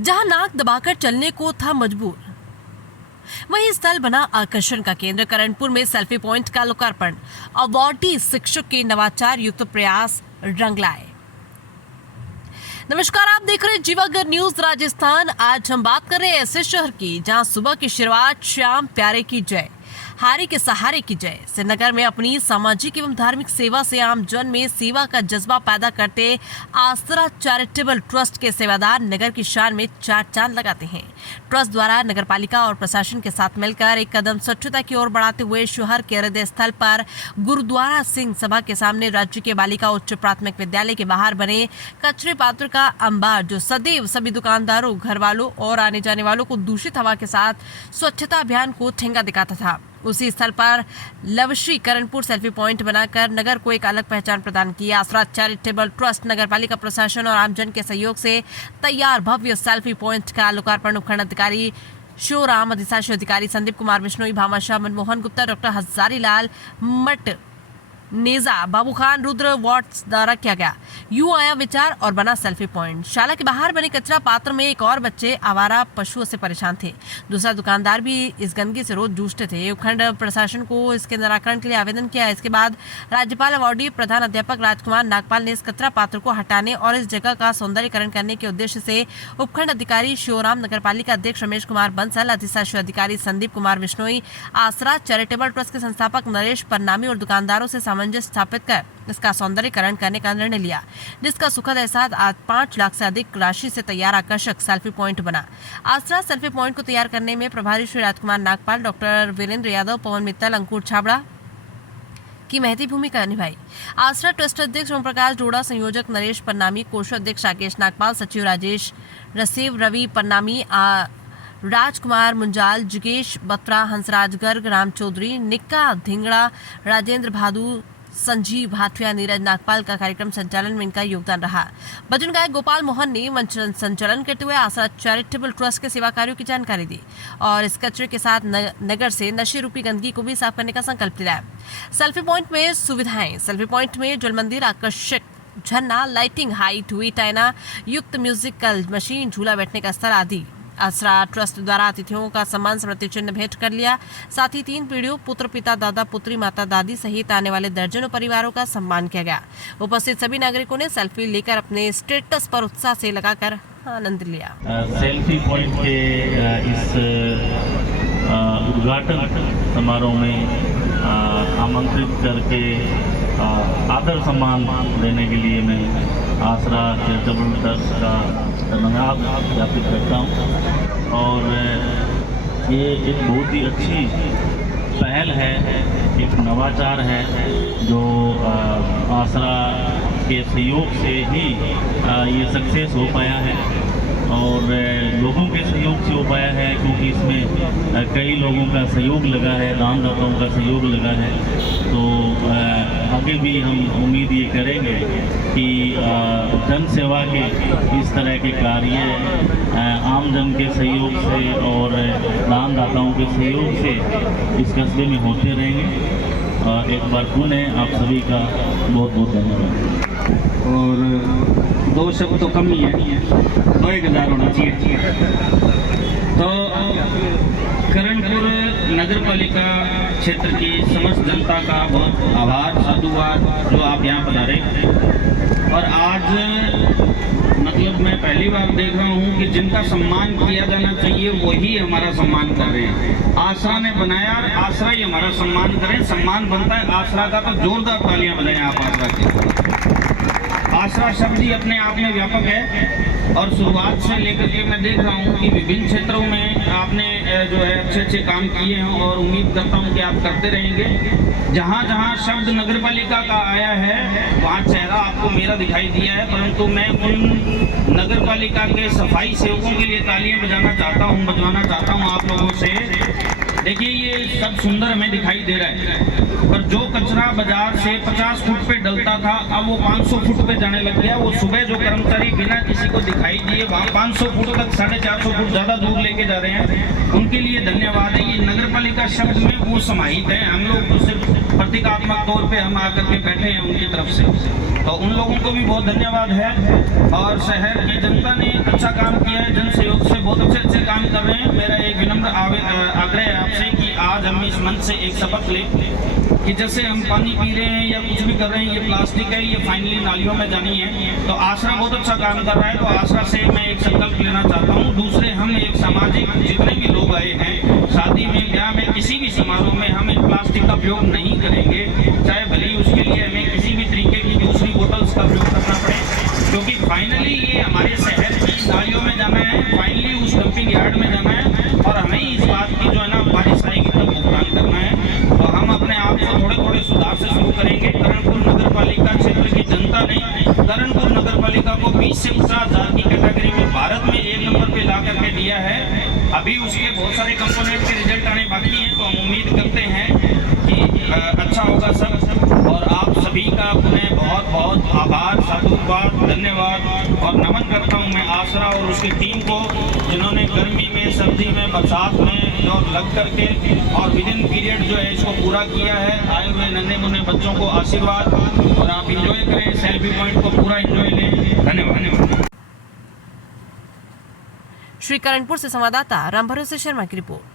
जहां नाक दबाकर चलने को था मजबूर, वहीं स्थल बना आकर्षण का केंद्र। करणपुर में सेल्फी पॉइंट का लोकार्पण, अवार्डी शिक्षक के नवाचार युक्त प्रयास रंग लाए। नमस्कार, आप देख रहे हैं जीवागर न्यूज राजस्थान। आज हम बात कर रहे हैं ऐसे शहर की जहां सुबह की शुरुआत श्याम प्यारे की जय, हारी के सहारे की जय से नगर में अपनी सामाजिक एवं धार्मिक सेवा से आम जन में सेवा का जज्बा पैदा करते आसरा चैरिटेबल ट्रस्ट के सेवादार नगर की शान में चार चांद लगाते हैं। ट्रस्ट द्वारा नगरपालिका और प्रशासन के साथ मिलकर एक कदम स्वच्छता की ओर बढ़ाते हुए शहर के हृदय स्थल पर गुरुद्वारा सिंह सभा के सामने राज्य के बालिका उच्च प्राथमिक विद्यालय के बाहर बने कचरे पात्र का अंबार, जो सदैव सभी दुकानदारों, घर वालों और आने जाने वालों को दूषित हवा के साथ स्वच्छता अभियान को ठेंगा दिखाता था, उसी स्थल पर लवश्री करणपुर सेल्फी पॉइंट बनाकर नगर को एक अलग पहचान प्रदान की। आसरा चैरिटेबल ट्रस्ट नगरपालिका प्रशासन और आमजन के सहयोग से तैयार भव्य सेल्फी पॉइंट का लोकार्पण उपखंड अधिकारी शिवराम, अधिशासी अधिकारी संदीप कुमार बिश्नोई, भामाशाह, मनमोहन गुप्ता, डॉक्टर हजारी लाल मट, नेजा, बाबू खान, रुद्र वाट्स द्वारा किया गया। यूं आया विचार और बना सेल्फी पॉइंट। शाला के बाहर बने कचरा पात्र में एक और बच्चे आवारा पशुओं से परेशान थे, दूसरा दुकानदार भी इस गंदगी से रोज जूझते थे। उपखंड प्रशासन को इसके निराकरण के लिए आवेदन किया। इसके बाद राज्यपाल अवार्डी प्रधान अध्यापक राजकुमार नागपाल ने इस कचरा पात्र को हटाने और इस जगह का सौंदर्यीकरण करने के उद्देश्य से उपखंड अधिकारी शिवराम, नगरपालिका अध्यक्ष रमेश कुमार बंसल, अधिशासी अधिकारी संदीप कुमार बिश्नोई, आसरा चैरिटेबल ट्रस्ट के संस्थापक नरेश परनामी और दुकानदारों से सामंजस्य स्थापित कर इसका सौंदर्यीकरण करने का निर्णय लिया, जिसका सुखद एहसास आज 5 लाख से अधिक राशि से तैयार आकर्षक सेल्फी पॉइंट बना। आसरा सेल्फी पॉइंट को तैयार करने में प्रभारी श्री राजकुमार नागपाल, डॉक्टर वीरेंद्र यादव, पवन मित्तल, अंकुर छाबड़ा की महती भूमिका निभाई। आसरा ट्रस्ट अध्यक्ष ओम प्रकाश डोडा, संयोजक नरेश परनामी, कोषाध्यक्ष राकेश नागपाल, सचिव राजेश रसेव, रवि परनामी, राजकुमार मुंजाल, जिगेश बत्रा, हंसराज गर्ग, राम चौधरी, निक्का धिंगड़ा, राजेंद्र भादु, संजीव भाटिया, नीरज नागपाल का कार्यक्रम संचालन में इनका योगदान रहा। भजन गायक गोपाल मोहन ने मंच संचालन करते हुए आसरा चैरिटेबल ट्रस्ट के सेवा कार्यों की जानकारी दी और इस कचरे के साथ नगर से नशे रूपी गंदगी को भी साफ करने का संकल्प लिया। सेल्फी पॉइंट में सुविधाएं, सेल्फी पॉइंट में जल मंदिर, आकर्षक झरना, लाइटिंग, हाइट वेट आईना युक्त म्यूजिकल मशीन, झूला बैठने का स्थल आदि। आसरा ट्रस्ट द्वारा अतिथियों का सम्मान स्मृति चिन्ह भेंट कर लिया। साथ ही 3 पीढ़ियों पुत्र, पिता, दादा, पुत्री, माता, दादी सहित आने वाले दर्जनों परिवारों का सम्मान किया गया। उपस्थित सभी नागरिकों ने सेल्फी लेकर अपने स्टेटस पर उत्साह से लगाकर आनंद लिया। सेल्फी पॉइंट के इस उद्घाटन समारोह में आमंत्रित करके आदर सम्मान देने के लिए मैं आसरा चैरिटेबल ट्रस्ट का धन्यवाद ज्ञापित करता हूँ। और ये एक बहुत ही अच्छी पहल है, एक नवाचार है जो आसरा के सहयोग से ही ये सक्सेस हो पाया है और लोगों के सहयोग से हो पाया है, क्योंकि इसमें कई लोगों का सहयोग लगा है, दानदाताओं का सहयोग लगा है। तो आगे भी हम उम्मीद ये करेंगे कि जन सेवा के इस तरह के कार्य आम जन के सहयोग से और दानदाताओं के सहयोग से इस कस्बे में होते रहेंगे। एक बार पुनः आप सभी का बहुत बहुत धन्यवाद। और 2 शब्द तो कम ही है, 2000 होना चाहिए। तो करणपुर नगर पालिका क्षेत्र की समस्त जनता का बहुत आभार, साधुवाद जो आप यहाँ पधारे। और आज मतलब मैं पहली बार देख रहा हूँ कि जिनका सम्मान किया जाना चाहिए वही हमारा सम्मान कर रहे हैं। आसरा ने बनाया, आसरा ही हमारा सम्मान करें। सम्मान बनता है आसरा का तो जोरदार तालियां बजाएं आप आसरा की। आसरा शब्द ही अपने आप में व्यापक है और शुरुआत से लेकर के मैं देख रहा हूँ कि विभिन्न क्षेत्रों में आपने जो है अच्छे अच्छे काम किए हैं और उम्मीद करता हूँ कि आप करते रहेंगे। जहाँ जहाँ शब्द नगरपालिका का आया है वहाँ चेहरा आपको मेरा दिखाई दिया है, परंतु मैं उन नगरपालिका के सफाई सेवकों के लिए तालियां बजाना चाहता हूँ, बजवाना चाहता हूँ आप लोगों से। देखिए ये सब सुंदर हमें दिखाई दे रहा है, पर जो कचरा बाजार से 50 फुट पे डलता था अब वो 500 फुट पे जाने लग गया। वो सुबह जो कर्मचारी बिना किसी को दिखाई दिए वहाँ 500 फुट तक 450 फुट ज़्यादा दूर लेके जा रहे हैं, उनके लिए धन्यवाद है। ये नगरपालिका शब्द में वो समाहित है, हम लोग तो सिर्फ प्रतीकात्मक तौर पर हम आकर के बैठे हैं उनकी तरफ से, तो उन लोगों को भी बहुत धन्यवाद है। और शहर की जनता ने अच्छा काम किया है, है जन सहयोग से बहुत अच्छे काम कर रहे हैं। मेरा एक विनम्र आग्रह है आपसे कि आज हम इस मंच से एक शपथ लें कि जैसे हम पानी पी रहे हैं या कुछ भी कर रहे हैं, ये प्लास्टिक है, ये फाइनली नालियों में जानी है। तो आसरा बहुत अच्छा काम कर रहा है, तो आसरा से मैं एक संकल्प लेना चाहता हूँ। दूसरे, हम एक सामाजिक जितने भी लोग आए हैं, शादी में, ब्याह में, किसी भी समारोह में हम इन प्लास्टिक का उपयोग नहीं करेंगे, चाहे भले ही उसके लिए हमें किसी भी तरीके की दूसरी बोतल्स का उपयोग करना पड़े, क्योंकि फाइनली ये हमारे शहर की नालियों में जाना है, फाइनली उस डंपिंग यार्ड में जाना है, और हमें इस बात की जो है ना बारिश आएगी तब भुगतान करना है। तो हम अपने आप को थोड़े थोड़े सुधार से शुरू करेंगे। करणपुर नगर पालिका क्षेत्र की जनता ने करणपुर नगर पालिका को 20 से 50,000 की कैटेगरी में भारत में 1 नंबर पे ला करके दिया है। अभी उसके बहुत सारे कंपोनेंट के रिजल्ट आने बाकी हैं, तो हम उम्मीद करते हैं कि अच्छा होगा सब। और आप सभी का पुनः बहुत बहुत आभार, साधुवाद, धन्यवाद और नमन करता हूं मैं आसरा और उसकी टीम को, जिन्होंने गर्मी में, सर्दी में, बरसात में जो लग करके और विद इन पीरियड जो है इसको पूरा किया है। आए हुए नन्हे मुन्ने बच्चों को आशीर्वाद, और आप इंजॉय करें, सेल्फी पॉइंट को पूरा इंजॉय लें। धन्यवाद। श्री करणपुर से संवाददाता रामभरोसे शर्मा की रिपोर्ट।